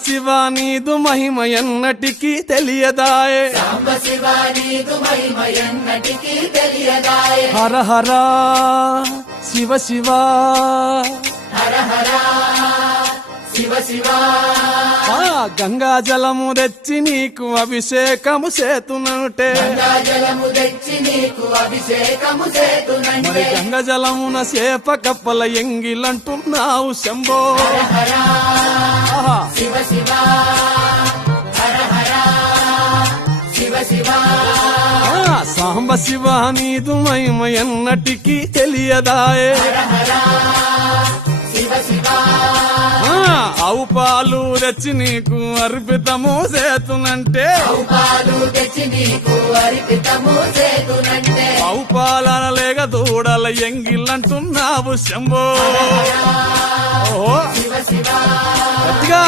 శివ నీదు మహిమ ఎన్నటికీ తెలియదాయే సాంబ శివ నీదు మహిమ ఎన్నటికీ తెలియదాయే హర హర శివ శివ హర హర శివ శివ గంగా జలము తెచ్చి నీకు అభిషేకము చేతునంటే గంగా జలము తెచ్చి నీకు అభిషేకము చేతునంటే మరి గంగ జలమున చేప కప్పల ఎంగిలంటున్నావు శంభో హర ఆహా. శివ శివ హర హర శివ శివ సాంబ శివ నీదు మహిమ ఎన్నటికీ తెలియదాయే హర హర శివ శివ ఆవు పాలు తెచ్చి నీకు అర్పితము చేతునంటే పాలు తెచ్చి నీకు అర్పితము చేతునంటే ఆవు పాలన లేక దూడల ఎంగిలంటున్నావు శంభో ఓహో శివ శివ గట్టిగా